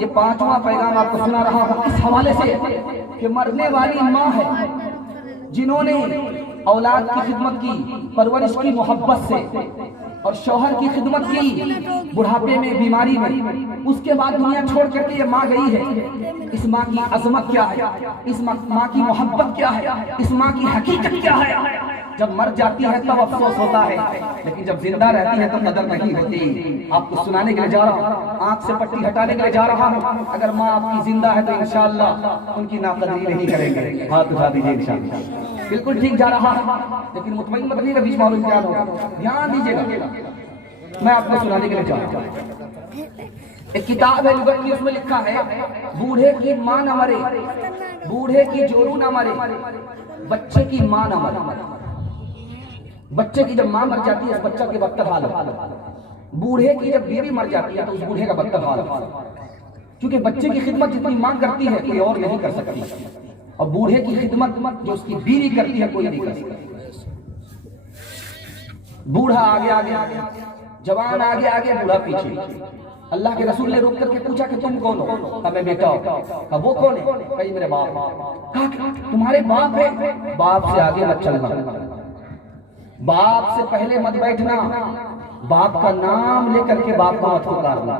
ये पांचवा पैगाम आपको सुना रहा हूं इस हवाले से कि मरने वाली माँ है जिन्होंने औलाद की खिदमत की, परवरिश की मोहब्बत से, और शौहर की खिदमत की बुढ़ापे में, बीमारी में, उसके बाद दुनिया छोड़ करके ये माँ गई है। इस माँ की अजमत क्या है, इस माँ की मोहब्बत क्या है, इस माँ की हकीकत क्या है। जब मर जाती है तब अफसोस होता है, लेकिन जब जिंदा रहती है तो कदर नहीं होती। आपको सुनाने के लिए जा रहा हूँ, आंख से पट्टी हटाने के लिए जा रहा हूँ। अगर माँ आपकी जिंदा है तो इंशाअल्लाह उनकी नाकदरी नहीं करेंगे। हाथ उठा दीजिए इंशाअल्लाह। बिल्कुल ठीक जा रहा है, लेकिन मुतमईन मत नहीं, बीच मालूम क्या हो। ध्यान दीजिएगा, मैं आपको सुनाने के लिए जा रहा हूँ। एक किताब है लुगत की, उसमें लिखा है बूढ़े की माँ न मरे, बूढ़े की जोरू न मरे, बच्चे की माँ न मरे। बच्चे की जब माँ मर जाती है उस बच्चा के बदतर हाल है, बूढ़े की जब बीवी मर जाती है तो उस बूढ़े का बदतर हाल है। क्योंकि बच्चे की खिदमत जितनी माँ करती है कोई और नहीं कर सकती, और बूढ़े की खिदमत जो उसकी बीवी करती है कोई नहीं कर सकता। बूढ़ा आगे आगे, जवान आगे आगे, बूढ़ा पीछे। अल्लाह के रसूल ने रुक करके पूछा कि तुम कौन हो? कहा मैं बेटा हूं। कहा वो कौन है? कही मेरे बाप। कहा तुम्हारे बाप है? बाप से आगे मत चलना, बाप से पहले मत बैठना, बाप का नाम लेकर के बाप को मत पुकारना।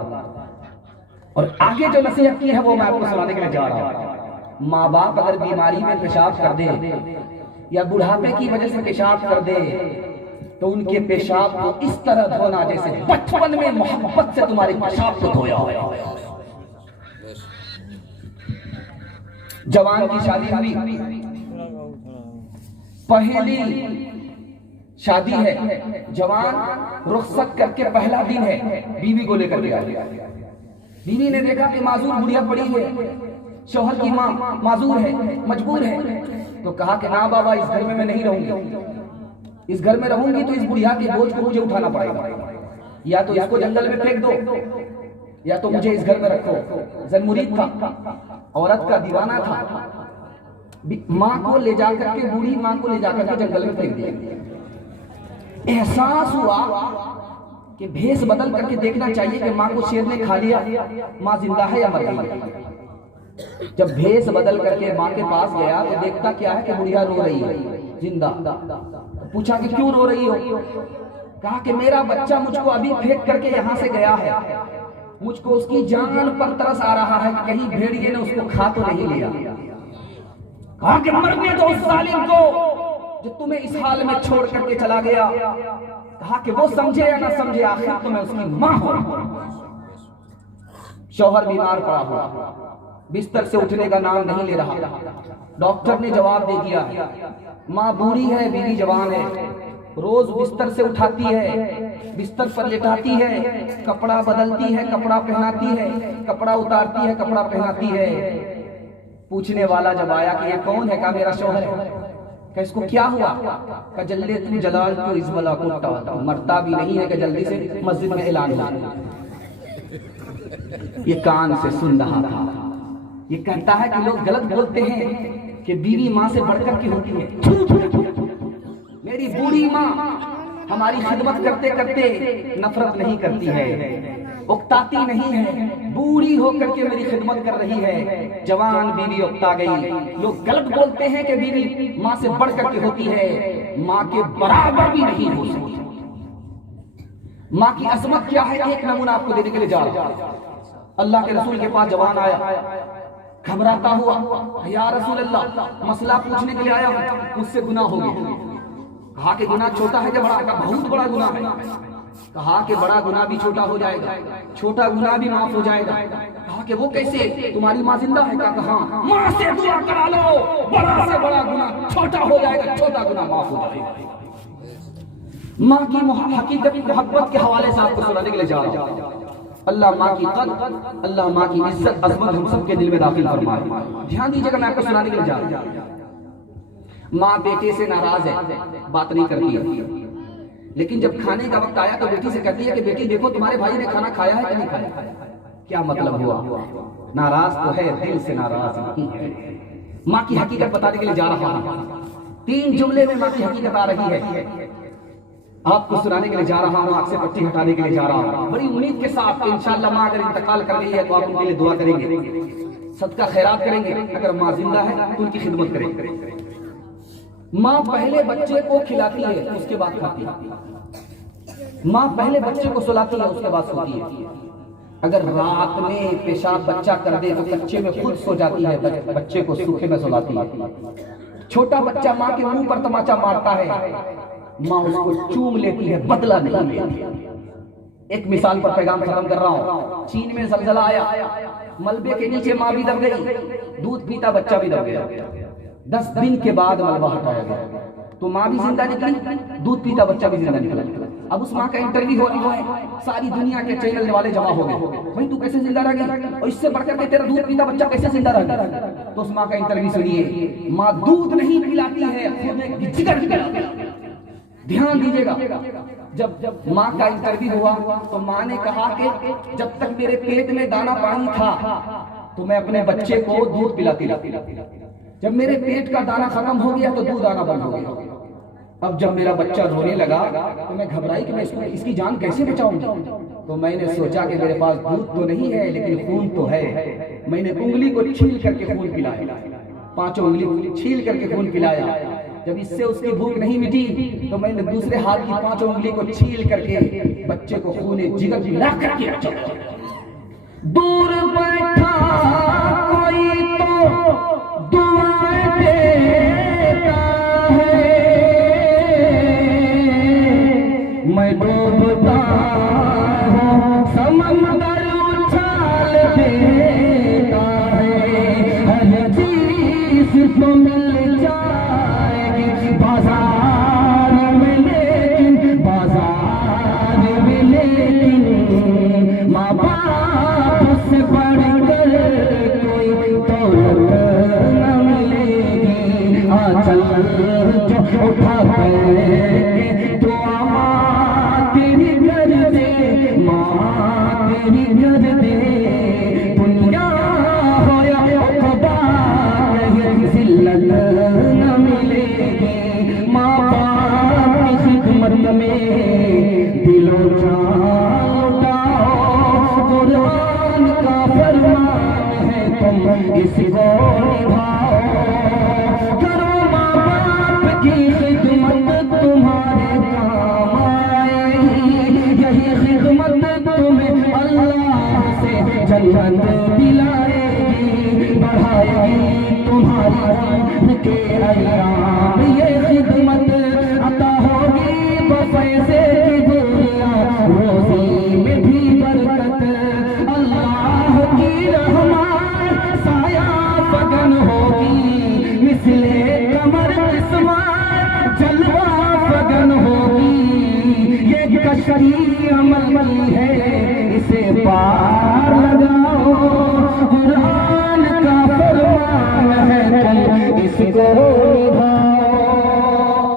और आगे जो नसीहत की है वो मैं आपको सुनाने के लिए जा रहा हूं। माँ बाप अगर बीमारी में पेशाब कर दे या बुढ़ापे की वजह से पेशाब कर दे तो उनके पेशाब को इस तरह धोना जैसे बचपन में मोहब्बत से तुम्हारे पेशाब को धोया हो। जवान की शादी हुई, पहली शादी है, जवान रुखसत करके पहला दिन है, बीवी को लेकर गया। बीवी ने देखा कि माजूर बुढ़िया पड़ी है, शौहर की माँ माजूर है, मजबूर है, तो कहा कि ना बाबा इस घर में मैं नहीं रहूंगी, इस घर में रहूंगी तो इस बुढ़िया के बोझ को मुझे उठाना पड़ेगा, या तो इसको जंगल में फेंक दो या तो मुझे इस घर में रखो। ज़नमुरीद था, औरत का दीवाना था, माँ को ले जाकर के, बूढ़ी माँ को ले जाकर के जंगल में फेंक दिया। एहसास हुआ कि भेष बदल करके देखना चाहिए कि माँ को शेर ने खा लिया, माँ जिंदा है या मर गई। जब भेष बदल करके माँ के पास गया तो देखता क्या है कि बुढ़िया रो रही है, जिंदा। पूछा कि क्यों रो रही हो? कहा कि मेरा बच्चा मुझको अभी फेंक करके यहाँ से गया है, मुझको उसकी जान पर तरस आ रहा है कि कहीं भेड़िए ने उसको खा तो नहीं लिया। कहा कि मरने दो उस जालिम को जो तुम्हें इस हाल में छोड़ करके चला गया। कहा कि वो समझे या ना समझे, आखिर तो मैं उसकी मां हूं। शौहर बीमार पड़ा हुआ, बिस्तर से उठने का नाम नहीं ले रहा। डॉक्टर ने जवाब दे दिया, माँ बूढ़ी है, बीवी जवान है, रोज बिस्तर से उठाती है, बिस्तर पर लेटाती है, कपड़ा बदलती है, कपड़ा पहनाती है, कपड़ा उतारती है, कपड़ा पहनाती है। पूछने वाला जब आया कि ये कौन है? कहा मेरा शौहर है। क्या इसको क्या हुआ? का जल्दी तुम जलाल तो इस बला को उठा, मरता भी नहीं है कि जल्दी से मस्जिद में ऐलान हो। ये कान से सुन रहा था, ये कहता है कि लोग गलत बोलते हैं कि बीवी माँ से बढ़कर की होती है। मेरी बूढ़ी माँ हमारी खिदमत करते करते नफरत नहीं करती है, उकताती नहीं है, बूढ़ी होकर के मेरी खिदमत कर रही है। जवान बीवी उकता गई। लोग गलत बोलते हैं कि बीवी माँ से बढ़कर के होती है, माँ के बराबर भी नहीं हो सकती। माँ की अजमत क्या है, एक नमूना आपको देने के लिए जा रहा हूं। अल्लाह के रसूल के पास जवान आया, घबराता हुआ, या रसूल अल्लाह मसला पूछने के लिए आया, मुझसे गुनाह हो गया। कहा कि गुनाह छोटा है कि बड़ा? का बहुत बड़ा गुनाह है। कहा कि बड़ा गुनाह भी छोटा हो जाएगा, छोटा गुनाह भी माफ हो जाएगा। कहा कि वो कैसे? तुम्हारी माँ जिंदा है? कहा हाँ। माँ से दुआ करा लो, बड़ा से बड़ा गुनाह छोटा हो जाएगा, छोटा गुनाह माफ हो जाएगा। माँ की हकीकत मोहब्बत के हवाले से आपको सुनाने के लिए जा रहा हूं। अल्लाह माँ की कद्र, अल्लाह माँ की इज्जत अजमत हम सबके दिल में दाखिल फरमाए। ध्यान दीजिएगा, मैं आपको सुनाने के लिए जा रहा हूं। माँ बेटे से नाराज है, बात नहीं करती है, लेकिन जब खाने का वक्त आया तो बेटी से कहती है कि बेटी देखो तुम्हारे भाई ने खाना खाया है कि नहीं खाया। क्या मतलब हुआ? नाराज तो है, दिल से नाराज नहीं है। माँ की हकीकत बताने के लिए जा रहा हूं। 3 जुमले में माँ की हकीकत आ रही है। आपको सुनाने के लिए जा रहा हूँ, आंख से पट्टी हटाने के लिए जा रहा हूँ, बड़ी उम्मीद के साथ इंशाअल्लाह माँ अगर इंतकाल कर रही है तो आप उनके लिए दुआ करेंगे, सदका खैरात करेंगे, अगर माँ जिंदा है तो उनकी खिदमत करेंगे। माँ पहले बच्चे को खिलाती है उसके बाद खाती है, माँ पहले बच्चे को सुलाती है उसके बाद सोती है। अगर रात में पेशाब बच्चा कर दे तो बच्चे में खुद सो जाती है, बच्चे को सूखे में सुलाती है। छोटा बच्चा माँ के मुंह पर तमाचा मारता है, माँ उसको चूम लेती है, बदला नहीं लेती। एक मिसाल पर पैगाम खत्म कर रहा हूँ। चीन में जलजला आया, मलबे के नीचे माँ भी दब गई, दूध पीता बच्चा भी दब गया। 10 दिन के बाद मलबा हटाया गया तो माँ भी जिंदा निकली, दूध पीता बच्चा भी जिंदा निकला। अब उस माँ का इंटरव्यू हो रहा है, सारी दुनिया के चैनल वाले जमा हो गए, भाई तू कैसे जिंदा रह गई, और इससे बढ़कर के तेरा दूध पीता बच्चा कैसे जिंदा रह गया। तो उस माँ का इंटरव्यू सुनिए। माँ दूध नहीं पिलाती है, जिगर पिलाती। ध्यान दीजिएगा, जब माँ का इंटरव्यू हुआ तो माँ ने कहा कि जब तक मेरे पेट में दाना पानी था तो मैं अपने बच्चे को दूध पिलाती रहती, जब मेरे पेट का दाना खत्म हो गया तो दूध आना बंद हो गया। अब जब मेरा बच्चा रोने लगा तो मैं घबराई कि मैं इसकी जान कैसे बचाऊंगी। तो मैंने सोचा कि मेरे पास दूध तो नहीं है लेकिन खून तो है। मैंने उंगली को छील करके खून पिलाया, 5 उंगली छील करके खून पिलाया। जब इससे उसकी भूख नहीं मिटी तो मैंने दूसरे हाथ की 5 उंगली को छील करके बच्चे को खूने जिगर पिला करके रखा। दूर बैठा कोई तो दुआएं देता है, मैं डूबता हूँ समंदर उछाल देता है। हर चीज तो मिल जाएगी बाजार में, लेकिन बाजार में लेकिन माँ बाप से बढ़कर कोई दौलत न मिलेगी। आंचल जो उठा के दुआ माँ तेरी कर दे, माँ तेरी कर दे। दुनिया हो या खुदा कहीं जिल्लत न मिलेगी। माँ बाप की खिदमत में दिलो जान उठाओ, कुरान का फरमान है तुम इसको निभाओ। करो माँ बाप की खिदमत तुम्हारे काम आएगी, यही खिदमत तुम्हें अल्लाह से जन्नत दिलाएगी, बढ़ाएगी तुम्हारी के अयाम। ये खिदमत अता होगी बफैसे की दुनिया, रोज़ी में भी बरकत। अल्लाह की रहमत साया फगन होगी, मिसले कमर किस्मत जलवा फगन होगी। ये कश्ती अमल की है, इसे पार लगाओ, कुरान का फरमान है तुम इसको निभाओ।